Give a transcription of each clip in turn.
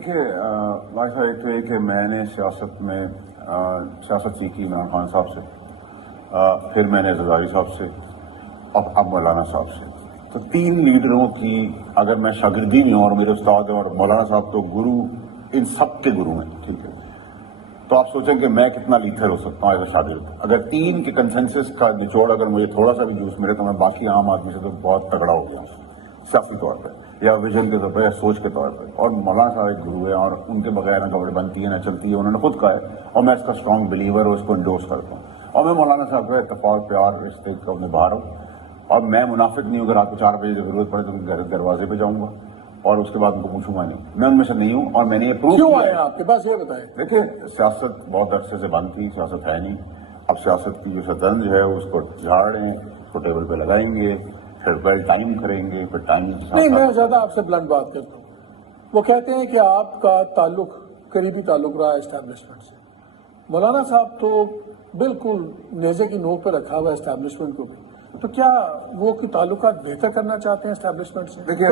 دیکھیے بھائی صاحب، ایک تو یہ کہ میں نے سیاست سیکھی عمران خان صاحب سے، پھر میں نے زرداری صاحب سے، اب مولانا صاحب سے. تو تین لیڈروں کی اگر میں شاگردی میں ہوں اور میرے استاد اور مولانا صاحب تو گرو ان سب کے گرو ہیں، ٹھیک ہے. تو آپ سوچیں کہ میں کتنا لیتھر ہو سکتا ہوں ایز اے شاگرد. اگر تین کے کنسنسس کا نچوڑ اگر مجھے تھوڑا سا بھی جوس ملے تو میں باقی عام آدمی سے تو بہت تگڑا ہو گیا سیاسی طور پہ یا ویژن کے طور پہ یا سوچ کے طور پہ. اور مولانا صاحب ایک گرو ہے اور ان کے بغیر نہ خبریں بنتی ہیں نہ چلتی ہے، انہوں نے خود کہا ہے اور میں اس کا اسٹرانگ بلیور ہوں، اس کو انڈورس کرتا ہوں. اور میں مولانا صاحب کا اتفاق پیار رشتے کو نبھا رہا ہوں. اور میں منافق نہیں ہوں. اگر آپ کو 4 بجے ضرورت پڑے تو دروازے پہ جاؤں گا اور اس کے بعد ان کو پوچھوں گا نہیں. میں ان میں سے نہیں ہوں اور میں نے یہ پروف کیوں آئے آپ کے پاس، یہ بتائیں. دیکھیے سیاست بہت عرصے سے بند تھی، سیاست ہے نہیں. اب سیاست کی جو شطرنج ہے اس کو جھاڑیں، اس کو ٹیبل پہ لگائیں گے، پھر ویل ٹائم کریں گے، پھر ٹائم نہیں، میں زیادہ آپ سے بلند بات کرتا ہوں. وہ کہتے ہیں کہ آپ کا تعلق قریبی تعلق رہا ہے اسٹیبلشمنٹ سے. مولانا صاحب تو بالکل نیزے کی نوک پہ رکھا ہوا ہے اسٹیبلشمنٹ کو بھی. تو کیا وہ تعلقات بہتر کرنا چاہتے ہیں اسٹیبلشمنٹ سے؟ دیکھیے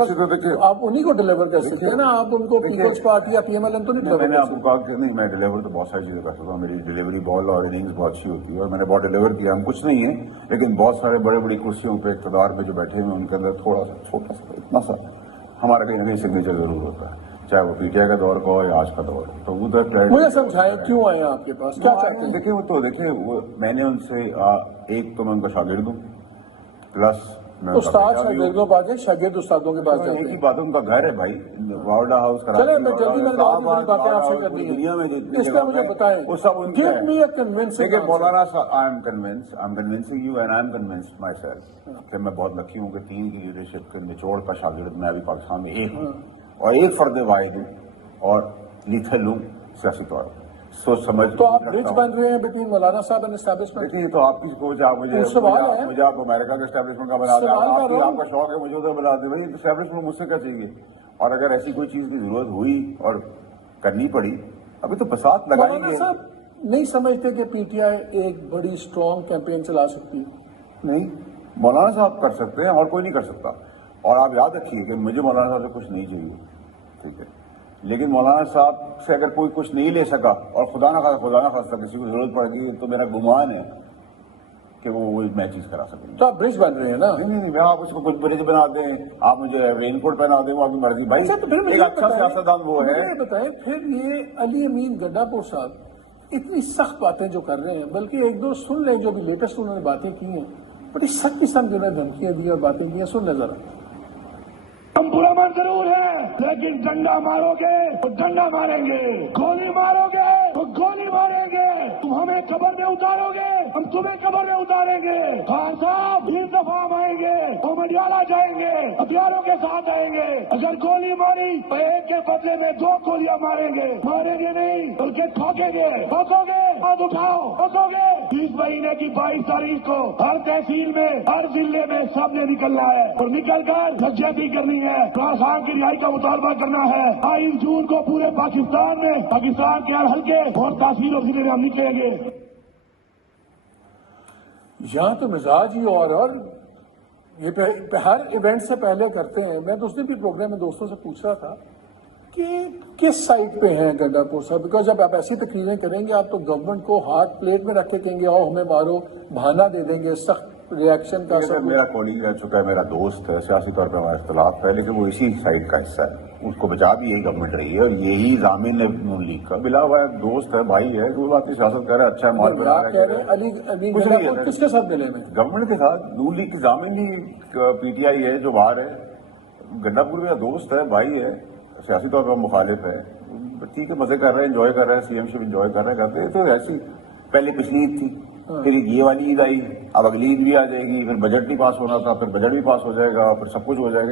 آپ انہی کو ڈیلیور کر سکتے ہیں نا، آپ ان کو پیپلز پارٹی یا پی ایم ایل این تو نہیں ڈیلیور. میں نے آپ کو کہا کہ نہیں، میں ڈیلیور تو بہت ساری چیزیں کر سکتا ہوں. میری ڈیلیوری بال اور اننگز بہت اچھی ہوتی ہے اور میں نے بہت ڈیلیور کیا. ہم کچھ نہیں ہیں لیکن بہت سارے بڑے بڑی کرسیوں پہ اقتدار پہ جو بیٹھے ہوئے ان کے اندر تھوڑا سا چھوٹا سا اتنا سا ہمارا کہیں نہ کہیں سگنیچر ضرور ہوتا ہے، چاہے وہ پی ٹی آئی کا دور کا ہو یا آج کا دور. تو مجھے سمجھائیں کیوں آئے آپ کے پاس، کیا چاہتے ہیں؟ دیکھیے وہ میں نے ان سے ایک تو میں ان کا شاگرد ہوں، پلس استاد شاگردوں کے پاس، شاگرد استادوں کے پاس جاتے ہیں. بات ان کا گھر ہے بھائی، وارڈا ہاؤس کرا. چلے میں جلدی میں باتیں آپ سے کرنی ہے. دنیا میں اس کا مجھے بتائیں، وہ سب ان give me a convincing دیکھیے answer. مولانا صاحب، I am convincing you and I am convinced myself کہ میں بہت لکی ہوں کہ تین کی لیڈرشپ کے نچوڑ کا شاگرد میں ابھی پاکستان میں ایک ہوں اور ایک فرد واحد ہوں اور لیتھل ہوں سیاسی طور پر. سوچ سمجھ تو آپ برج بن رہے ہیں بٹوین مولانا صاحب اینڈ اسٹیبلشمنٹ. دیکھیے تو آپ کی سوچ، آپ مجھے آپ امریکہ کے اسٹیبلشمنٹ کا بنا دیں، آپ کا شوق ہے مجھے ادھر بنا دیں. بھائی اسٹیبلشمنٹ مجھ سے کیا چاہیے؟ اور اگر ایسی کوئی چیز کی ضرورت ہوئی اور کرنی پڑی ابھی تو بساط لگائیں گے. مولانا صاحب نہیں سمجھتے کہ پی ٹی آئی ایک بڑی اسٹرانگ کیمپین چلا سکتی ہے؟ نہیں، مولانا صاحب کر سکتے ہیں اور کوئی نہیں کر سکتا. اور آپ یاد رکھیے کہ مجھے مولانا صاحب سے کچھ نہیں چاہیے، ٹھیک ہے، لیکن مولانا صاحب سے اگر کوئی کچھ نہیں لے سکا اور خدا نہ خواستہ کسی کو ضرورت پڑ گئی تو میرا گمان ہے کہ وہ میں چیز کرا سکیں. تو آپ برج بن رہے ہیں نا. نہیں، آپ اس کو کچھ برج بنا دیں، آپ مجھے رین کوٹ پہنا دیں، وہ آپ کی مرضی. بھائی ایک اچھا سیاستدان وہ ہے. بتائیں پھر یہ علی امین گڈا پور صاحب اتنی سخت باتیں جو کر رہے ہیں، بلکہ ایک دو سن لیں جو بھی لیٹسٹ انہوں نے باتیں کی ہیں، بڑی سخت قسم جو ہے دھمکیاں دی اور باتیں کی ہیں. سن لیں ذرا. ہم پرامن ضرور ہیں لیکن ڈنڈا مارو گے تو ڈنڈا ماریں گے، گولی مارو گے تو گولی ماریں گے. تم ہمیں قبر میں اتارو گے ہم تمہیں قبر میں اتاریں گے. خان صاحب 20 دفعہ ہم آئیں گے، ہم اڈیالہ جائیں گے، ہتھیاروں کے ساتھ آئیں گے. اگر گولی ماری تو ایک کے بدلے میں 2 گولیاں ماریں گے نہیں بلکہ ٹھوکیں گے. ٹھوکو گے ہاتھ اٹھاؤ، ٹھوکو گے. 20 مہینے کی 22 تاریخ کو ہر تحصیل میں ہر ضلع میں سب نے نکلنا ہے اور نکل کر یکجہتی کرنی ہے. خان کی رہائی کا مطالبہ کرنا ہے. 22 جون کو پورے پاکستان میں پاکستان کے ہر حلقے اور تحصیل اور ضلع میں ہم نکلیں گے. یہاں تو مزاج ہی اور یہ ہر ایونٹ سے پہلے کرتے ہیں. میں تو اس دن بھی پروگرام میں دوستوں سے پوچھ رہا تھا کہ کس سائٹ پہ ہیں گڈا پور صاحب، بیکاز جب آپ ایسی تقریریں کریں گے آپ تو گورنمنٹ کو ہاتھ پلیٹ میں رکھ کے کہیں گے آؤ ہمیں مارو، بہانہ دے دیں گے، سخت ریئیکشن کا. میرا کولیگ رہ چکا ہے، میرا دوست ہے، سیاسی طور پہ ہمارا اختلاف ہے لیکن وہ اسی سائڈ کا حصہ ہے. اس کو بچا بھی یہی گورنمنٹ رہی ہے اور یہی ضامن ہے نون لیگ کا. بلا ہوا دوست ہے، بھائی ہے، کوئی بات نہیں، سیاست کر رہا ہے، اچھا مال بنا رہا ہے. کس کے ساتھ ملے میں؟ گورنمنٹ کے ساتھ. نون لیگ کی ضامن ہی پی ٹی آئی ہے جو باہر ہے. گڈا پور میرا دوست ہے، بھائی ہے، سیاسی طور پر مخالف ہے. ٹھیک ہے، مزے کر رہے ہیں، انجوائے کر رہے ہیں، سی ایم شپ انجوائے کر رہے ہیں، کرتے تو ایسی. پہلے پچھلی عید تھی، پھر یہ والی عید آئی، اب اگلی عید بھی آ جائے گی، پھر بجٹ بھی پاس ہونا تھا، پھر بجٹ بھی پاس ہو جائے گا، پھر سب کچھ ہو جائے گا.